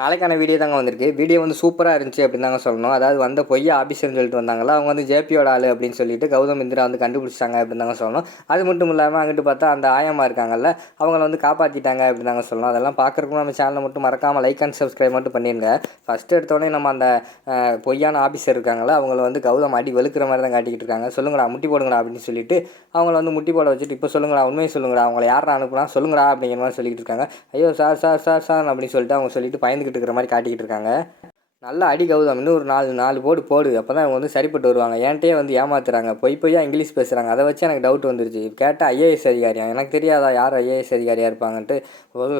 நாளைக்கான வீடியோ தாங்க வந்திருக்கு. வீடியோ வந்து சூப்பராக இருந்துச்சு அப்படின்னு தாங்க சொல்லணும். அதாவது வந்த பொய்யா ஆஃபீஸர்னு சொல்லிட்டு வந்தாங்களா, அவங்க வந்து ஜேபியோட ஆளு அப்படின்னு சொல்லிட்டு கௌதம் இந்திரா வந்து கண்டுபிடிச்சாங்க அப்படின்னு தாங்க சொல்லணும். அது மட்டும் இல்லாமல் அங்கிட்டு பார்த்தா அந்த ஆயம்மா இருக்காங்கல்ல, அவங்கள வந்து காப்பாற்றிட்டாங்க அப்படின்னு தாங்க சொல்லணும். அதெல்லாம் பார்க்குறதுக்கு நம்ம சேனலை மட்டும் மறக்காமல் லைக் அண்ட் சப்ஸ்கிரைப் மட்டும் பண்ணிடுங்க. ஃபஸ்ட்டு எடுத்தோடனே நம்ம அந்த பொய்யான ஆஃபீஸர் இருக்காங்களா, அவங்கள வந்து கௌதம் அடி வெளுக்கிற மாதிரி தான் காட்டிக்கிட்டு இருக்காங்க. சொல்லுங்கடா முட்டி போடுங்கடா அப்படின்னு சொல்லிட்டு அவங்கள வந்து முட்டி போட வச்சுட்டு, இப்போ சொல்லுங்கடா உண்மையை சொல்லுங்கடா, அவங்கள யாரை அனுப்புனா சொல்லுங்கடா அப்படிங்கிற மாதிரி சொல்லிக்கிட்டு இருக்காங்க. ஐயோ சார் சார் சார் சார் அப்படின்னு சொல்லிட்டு அவங்க சொல்லிட்டு பயந்துக்கிட்டு இருக்கிற மாதிரி காட்டிக்கிட்டு இருக்காங்க. நல்லா அடி கௌதம், இன்னும் ஒரு 4 போடு அப்போ தான் அவங்க வந்து சரிப்பட்டு வருவாங்க. என்கிட்டயே வந்து ஏமாத்துறாங்க, பொய்யா இங்கிலீஷ் பேசுகிறாங்க. அதை வச்சு எனக்கு டவுட் வந்துருச்சு. கேட்டால் ஐஏஎஸ் அதிகாரியா, எனக்கு தெரியாதா யார் ஐஏஎஸ் அதிகாரியாக இருப்பாங்கன்ட்டு.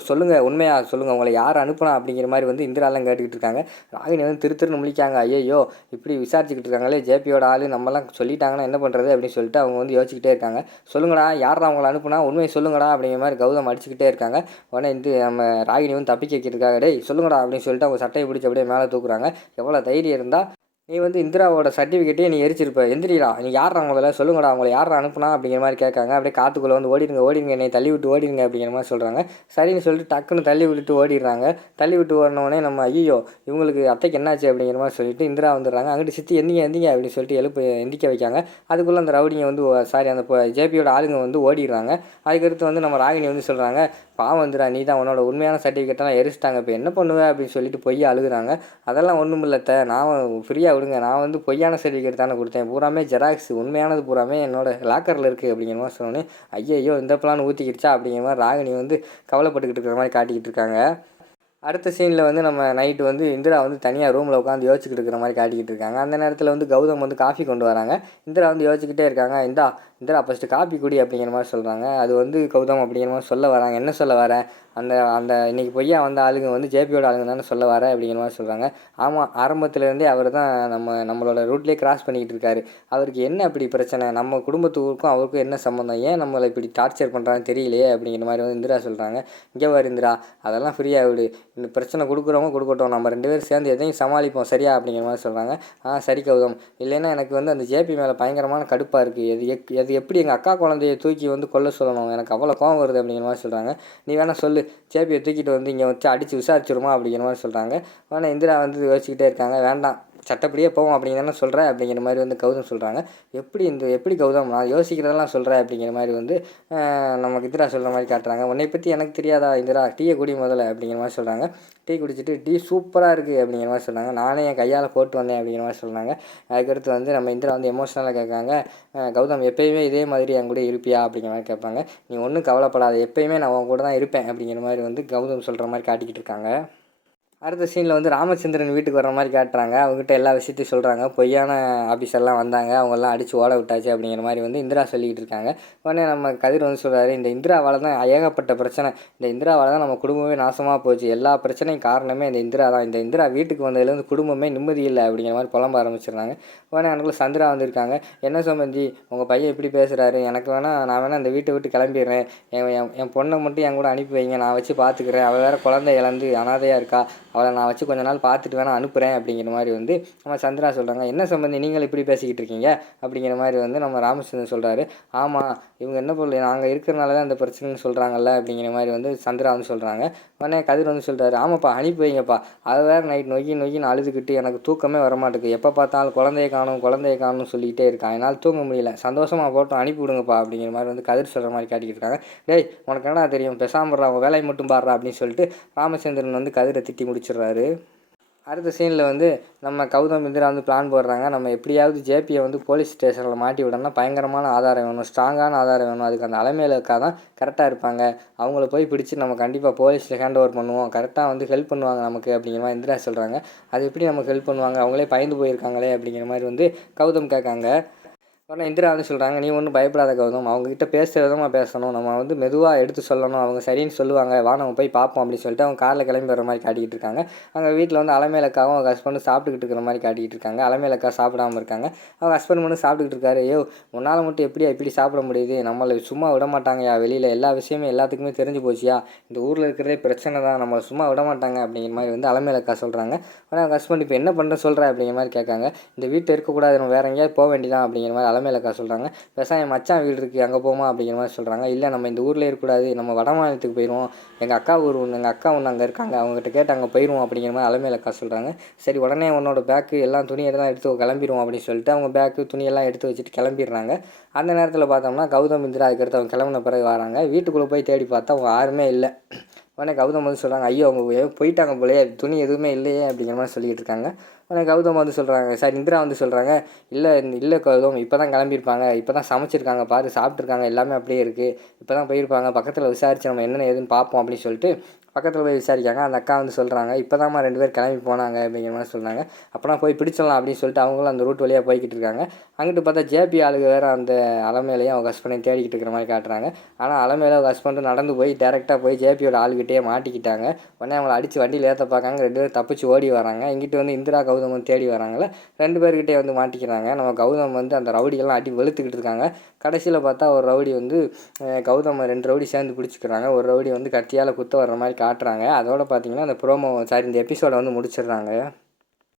சொல்லுங்கள் உண்மையாக சொல்லுங்கள், உங்களை யார் அனுப்புனா அப்படிங்கிற மாதிரி வந்து இந்திராலாம் கேட்டுக்கிட்டு இருக்காங்க. ராகினி வந்து திருன்னு முழிக்காங்க. ஐயோ இப்படி விசாரிச்சுக்கிட்டு இருக்காங்களே, ஜேபியோட ஆள் நம்மலாம் சொல்லிட்டாங்கன்னா என்ன பண்ணுறது அப்படின்னு சொல்லிட்டு அவங்க வந்து யோசிச்சுக்கிட்டே இருக்காங்க. சொல்லுங்கடா யாரா அவங்களை அனுப்புனா உண்மையை சொல்லுங்கடா அப்படிங்கிற மாதிரி கௌதம் அடிச்சுக்கிட்டே இருக்காங்க. உடனே நம்ம ராகினி வந்து தப்பிக்க வைக்கிறதுக்காக டேய் சொல்லுங்கடா அப்படின்னு சொல்லிட்டு அவங்க சட்டையை பிடிச்சி அப்படியே மேலே தூக்குறாங்க. எவ்வளோ தைரியம் இருந்தால் நீ வந்து இந்திராவோட சர்டிஃபிகேட்டே நீ எரிச்சிருப்ப, எந்திரிடா நீ யாரா முதல்ல சொல்லுங்கடா, அவங்கள யாரா அனுப்புனா அப்படிங்கிற மாதிரி கேட்காங்க. அப்படியே காத்துக்குள்ளே வந்து ஓடிடுங்க என்னை தள்ளி விட்டு ஓடிடுங்க அப்படிங்கிற மாதிரி சொல்கிறாங்க. சரின்னு சொல்லிட்டு டக்குன்னு தள்ளி விட்டுட்டு ஓடிடுறாங்க. தள்ளி விட்டு ஓடினோடனே நம்ம ஐயோ இவங்களுக்கு அத்தைக்கு என்னாச்சு அப்படிங்கிற மாதிரி சொல்லிட்டு இந்திரா வந்துடுறாங்க. அங்கிட்டு சித்தி எந்திங்க அப்படின்னு சொல்லிட்டு எந்திக்க வைக்காங்க. அதுக்குள்ளே அந்த ரவுடிங்க வந்து அந்த ஜேபியோட ஆளுங்க வந்து ஓடிடுறாங்க. அதுக்கடுத்து வந்து நம்ம ராகினி வந்து சொல்கிறாங்க, பாவம் வந்துடா நீ தான் உன்னோட உண்மையான சர்டிஃபிகேட்டெல்லாம் எரிச்சிட்டாங்க, இப்போ என்ன பண்ணுவேன் அப்படின்னு சொல்லிட்டு பொய்யா அழுகுறாங்க. அதெல்லாம் ஒன்றும் இல்லத்த, நான் ஃப்ரீயாக விடுங்க, நான் வந்து பொய்யான சர்டிஃபிகேட் தானே கொடுத்தேன், பூராமே ஜெராக்ஸ், உண்மையானது பூராமே என்னோட லாக்கரில் இருக்குது அப்படிங்கிற மாதிரி சொன்னோன்னே ஐயோ இந்த பிளான் ஊற்றிக்கிடுச்சா அப்படிங்கிற மாதிரி ராகினி வந்து கவலைப்பட்டுக்கிட்டு இருக்கிற மாதிரி காட்டிக்கிட்டு இருக்காங்க. அடுத்த சீனில் வந்து நம்ம நைட்டு வந்து இந்திரா வந்து தனியாக ரூமில் உட்காந்து யோசிச்சுக்கிட்டு இருக்கிற மாதிரி காட்டிக்கிட்டு இருக்காங்க. அந்த நேரத்தில் வந்து கௌதம் வந்து காஃபி கொண்டு வராங்க. இந்திரா வந்து யோசிச்சுக்கிட்டே இருக்காங்க. இந்திரா ஃபஸ்ட்டு காப்பி குடி அப்படிங்கிற மாதிரி சொல்கிறாங்க. அது வந்து கௌதம் அப்படிங்கிற மாதிரி சொல்ல வராங்க. என்ன சொல்ல வரேன், அந்த அந்த இன்றைக்கி பொய்யா வந்த ஆளுங்க வந்து ஜேபியோட ஆளுங்க தானே சொல்ல வரேன் அப்படிங்கிற மாதிரி சொல்கிறாங்க. ஆமாம், ஆரம்பத்துலேருந்தே அவர் தான் நம்மளோட ரூட்லேயே கிராஸ் பண்ணிக்கிட்டு இருக்காரு. அவருக்கு என்ன அப்படி பிரச்சனை, நம்ம குடும்பத்துக்கும் அவருக்கும் என்ன சம்மந்தம், ஏன் நம்மளை இப்படி டார்ச்சர் பண்ணுறான்னு தெரியலையே அப்படிங்கிற மாதிரி வந்து இந்திரா சொல்கிறாங்க. இங்கே வர இந்திரா, அதெல்லாம் ஃப்ரீயாக விடு, இந்த பிரச்சனை கொடுக்குறவங்க கொடுக்கட்டும், நம்ம 2 பேரும் சேர்ந்து எதையும் சமாளிப்போம் சரியா அப்படிங்கிற மாதிரி சொல்கிறாங்க. சரி கௌதம், இல்லைன்னா எனக்கு வந்து அந்த ஜேபி மேலே பயங்கரமான கடுப்பாக இருக்குது. அது எப்படி எங்கள் அக்கா குழந்தைய தூக்கி வந்து கொல்ல சொல்லணும், எனக்கு அவ்வளோ கோவம் வருது அப்படிங்கிற மாதிரி சொல்கிறாங்க. நீ வேணால் சொல்லு, ஜேபியை தூக்கிட்டு வந்து இங்கே வச்சு அடித்து விசாரிச்சிருமா அப்படிங்கிற மாதிரி சொல்கிறாங்க. ஆனால் இந்திரா வந்து யோசிச்சுக்கிட்டே இருக்காங்க. வேண்டாம், சட்டப்படியே போவோம் அப்படிங்கிற தானே சொல்கிறேன் அப்படிங்கிற மாதிரி வந்து கௌதம் சொல்கிறாங்க. எப்படி கௌதம் நான் யோசிக்கிறதெல்லாம் சொல்கிறேன் அப்படிங்கிற மாதிரி வந்து நமக்கு இந்திரா சொல்கிற மாதிரி காட்டுறாங்க. உன்னை பற்றி எனக்கு தெரியாதா இந்திரா, டீயை குடி முதல்ல அப்படிங்கிற மாதிரி சொல்கிறாங்க. டீ குடிச்சிட்டு டீ சூப்பராக இருக்குது அப்படிங்கிற மாதிரி சொல்கிறாங்க. நானே என் கையால் போட்டு வந்தேன் அப்படிங்கிற மாதிரி சொல்கிறாங்க. அதுக்கடுத்து வந்து நம்ம இந்திரா வந்து எமோஷ்னலாக கேட்காங்க. கௌதம் எப்போயுமே இதே மாதிரி என் கூட இருப்பியா அப்படிங்கிற மாதிரி கேட்பாங்க. நீ ஒன்றும் கவலைப்படாத, எப்போயுமே நான் உன் கூட தான் இருப்பேன் அப்படிங்கிற மாதிரி வந்து கௌதம் சொல்கிற மாதிரி காட்டிக்கிட்டு இருக்காங்க. அடுத்த சீனில் வந்து ராமச்சந்திரன் வீட்டுக்கு வர மாதிரி காட்டுறாங்க. அவங்ககிட்ட எல்லா விஷயத்தையும் சொல்கிறாங்க. பொய்யான ஆஃபீஸர்லாம் வந்தாங்க, அவங்கெல்லாம் அடித்து ஓட விட்டாச்சு அப்படிங்கிற மாதிரி வந்து இந்திரா சொல்லிக்கிட்டு இருக்காங்க. உடனே நம்ம கதிர் வந்து சொல்கிறாரு, இந்த இந்திராவால் தான் ஏகப்பட்ட பிரச்சனை, இந்த இந்திராவால் தான் நம்ம குடும்பமே நாசமாக போச்சு, எல்லா பிரச்சனையும் காரணமே இந்த இந்திரா தான், இந்த இந்திரா வீட்டுக்கு வந்ததுலேருந்து குடும்பமே நிம்மதி இல்லை அப்படிங்கிற மாதிரி புலம்ப ஆரம்பிச்சிடுறாங்க. உடனே எனக்குள்ள சந்திரா வந்திருக்காங்க. என்ன சம்பந்தி உங்கள் பையன் இப்படி பேசுகிறாரு, நான் வேணால் இந்த வீட்டை விட்டு கிளம்பிடுறேன், என் பொண்ணை மட்டும் என் கூட அனுப்பி வைங்க, நான் வச்சு பார்த்துக்கிறேன், அவள் வேறு குழந்தை இழந்து அனாதையாக இருக்கா, அவளை நான் வச்சு கொஞ்ச நாள் பார்த்துட்டு வேணால் அனுப்புகிறேன் அப்படிங்கிற மாதிரி வந்து நம்ம சந்திரா சொல்கிறாங்க. என்ன சம்பந்தி நீங்கள் இப்படி பேசிக்கிட்டு இருக்கீங்க அப்படிங்கிற மாதிரி வந்து நம்ம ராமச்சந்திரன் சொல்கிறாரு. ஆமாம், இவங்க என்ன பொருள் நாங்கள் இருக்கிறனால தான் இந்த பிரச்சனைன்னு சொல்கிறாங்கல்ல அப்படிங்கிற மாதிரி வந்து சந்திரா வந்து சொல்கிறாங்க. உடனே கதிர் வந்து சொல்கிறாரு, ஆமாப்பா அனுப்பி வைங்கப்பா, அது வேறு நைட் நொய்யின்னு அழுதுகிட்டு எனக்கு தூக்கமே வரமாட்டேங்குது, எப்போ பார்த்தாலும் குழந்தைய காணும்னு சொல்லிகிட்டே இருக்கான், என்னால் தூங்க முடியல, சந்தோஷமாக போட்டோம் அனுப்பி விடுங்கப்பா அப்படிங்கிற மாதிரி வந்து கதிர் சொல்கிற மாதிரி காட்டிக்கிட்டு இருக்காங்க. டேய் உனக்கு என்ன தெரியும், பெசாமடுறா, அவங்க வேலையை மட்டும் பாடுறா அப்படின்னு சொல்லிட்டு ராமச்சந்திரன் வந்து கதிரை திட்டி முடிச்சிடுறாரு. அடுத்த சீனில் வந்து நம்ம கௌதம் இந்திரா வந்து பிளான் போடுறாங்க. நம்ம எப்படியாவது ஜேபியை வந்து போலீஸ் ஸ்டேஷனில் மாட்டி விடணும்னா பயங்கரமான ஆதாரம் வேணும், ஸ்ட்ராங்கான ஆதாரம் வேணும். அதுக்கு அந்த அலைமேலுக்கா தான் கரெக்டாக இருப்பாங்க, அவங்கள போய் பிடிச்சி நம்ம கண்டிப்பாக போலீஸில் ஹேண்ட் ஓவர் பண்ணுவோம், கரெக்டாக வந்து ஹெல்ப் பண்ணுவாங்க நமக்கு அப்படிங்கிற மாதிரி இந்திரா சொல்கிறாங்க. அது எப்படி நமக்கு ஹெல்ப் பண்ணுவாங்க, அவங்களே பயந்து போயிருக்காங்களே அப்படிங்கிற மாதிரி வந்து கௌதம் கேட்காங்க. உடனே இந்திரா வந்து சொல்கிறாங்க, நீ ஒன்றும் பயப்படாத கௌதம், அவங்ககிட்ட பேசுகிற விதமாக பேசணும், நம்ம வந்து மெதுவாக எடுத்து சொல்லணும், அவங்க சரின்னு சொல்லுவாங்க, வா நம்ம போய் பார்ப்போம் அப்படின்னு சொல்லிட்டு அவங்க காரில் கிளம்பி வர மாதிரி காட்டிக்கிட்டு இருக்காங்க. அவங்க வீட்டில் வந்து அலமேலக்காவும் அவங்க ஹஸ்பண்டும் சாப்பிட்டுக்கிட்டு இருக்கிற மாதிரி காட்டிக்கிட்டு இருக்காங்க. அலமேலக்கா சாப்பிடாமல் இருக்காங்க. அவங்க ஹஸ்பண்ட் மட்டும் சாப்பிட்டுக்கிட்டு இருக்காரு. உன்னால் மட்டும் இப்படி சாப்பிட முடியுது, நம்மளை சும்மா விட மாட்டாங்கயா, வெளியில் எல்லா விஷயமே எல்லாத்துக்குமே தெரிஞ்சு போச்சியா, இந்த ஊரில் இருக்கிறதே பிரச்சனை தான், நம்மளை சும்மா விட மாட்டாங்க அப்படிங்கிற மாதிரி வந்து அலமேலக்கா சொல்கிறாங்க. ஆனால் அவங்க ஹஸ்பண்ட் இப்போ என்ன பண்ணுற சொல்கிற அப்படிங்கிற மாதிரி கேட்காங்க. இந்த வீட்டில் இருக்கக்கூடாது, நம்ம வேறு எங்கேயாவது போக வேண்டியதான் அப்படிங்கிற மாதிரி அலமேலக்கா சொல்கிறாங்க. பேசாம என் மச்சான் வீடு இருக்குது அங்கே போமா அப்படிங்கிற மாதிரி சொல்கிறாங்க. இல்லை நம்ம இந்த ஊரில் இருக்கக்கூடாது, நம்ம வட மாநிலத்துக்கு போயிடுவோம், எங்கள் அக்கா ஊர் ஒன்று, எங்கள் அக்கா ஒன்று அங்கே இருக்காங்க, அவங்ககிட்ட கேட்டு அங்கே போயிடுவோம் அப்படிங்கிற மாதிரி அலமேலக்கா சொல்கிறாங்க. சரி உடனே உன்னோட பேக்கு எல்லாம் துணியெல்லாம் எடுத்து கிளம்பிடுவோம் அப்படின்னு சொல்லிட்டு அவங்க பேக்கு துணியெல்லாம் எடுத்து வச்சுட்டு கிளம்பிடுறாங்க. அந்த நேரத்தில் பார்த்தோம்னா கௌதம் இந்திரா அதுக்கடுத்து அவங்க கிளம்புன பிறகு வராங்க. வீட்டுக்குள்ளே போய் தேடி பார்த்தா அவங்க யாருமே இல்லை. உடனே கௌதம் வந்து சொல்கிறாங்க, ஐயோ அவங்க போயிட்டாங்க போலையே, துணி எதுவுமே இல்லையே அப்படிங்கிற மாதிரி சொல்லிகிட்டு இருக்காங்க. உடனே கௌதம் வந்து சொல்கிறாங்க, சார் இந்திரா வந்து சொல்கிறாங்க, இல்லை இல்லை கௌதம் இப்போ தான் கிளம்பியிருப்பாங்க, இப்போ தான் சமைச்சிருக்காங்க பாரு, சாப்பிட்ருக்காங்க, எல்லாமே அப்படியே இருக்குது, இப்போ தான் போயிருப்பாங்க, பக்கத்தில் விசாரிச்சு நம்ம என்னென்ன ஏதுன்னு பார்ப்போம் அப்படின்னு சொல்லிட்டு பக்கத்தில் போய் விசாரிக்காங்க. அந்த அக்கா வந்து சொல்கிறாங்க, இப்போ தான்மா 2 பேர் கிளம்பி போனாங்க அப்படிங்கிற மாதிரி சொல்கிறாங்க. அப்போனா போய் பிடிச்சிடலாம் அப்படின்னு சொல்லிட்டு அவங்களும் அந்த ரூட் வழியாக போய்கிட்டு இருக்காங்க. அங்கிட்டு பார்த்தா ஜேபி ஆளுங்க வேறு அந்த அலமேலையும் அவங்க ஹஸ்பண்டையும் தேடிக்கிட்டு இருக்கிற மாதிரி காட்டுறாங்க. ஆனால் அலமேல அவங்க ஹஸ்பண்டும் நடந்து போய் டேரெக்டாக போய் ஜேபியோட ஆளுகிட்டே மாட்டிக்கிட்டாங்க. உடனே அவங்கள அடித்து வண்டியில் ஏற்ற பார்க்காங்க. 2 பேரும் தப்பிச்சு ஓடி வராங்க. இங்கிட்டு வந்து இந்திரா கௌதம் வந்து தேடி வராங்களே, 2 பேர்கிட்டே வந்து மாட்டிக்கிறாங்க. நம்ம கௌதம் வந்து அந்த ரவுடியெல்லாம் அடி வெளுத்துக்கிட்டு இருக்காங்க. கடைசியில் பார்த்தா ஒரு ரவுடி வந்து கௌதம் 2 ரவுடி சேர்ந்து பிடிச்சிக்கிறாங்க. ஒரு ரவுடி வந்து கத்தியால் குத்த வர்ற மாதிரி காட்டுறாங்க. அதோட பார்த்தீங்கன்னா அந்த ப்ரோமோ இந்த எபிசோடை வந்து முடிச்சிடுறாங்க.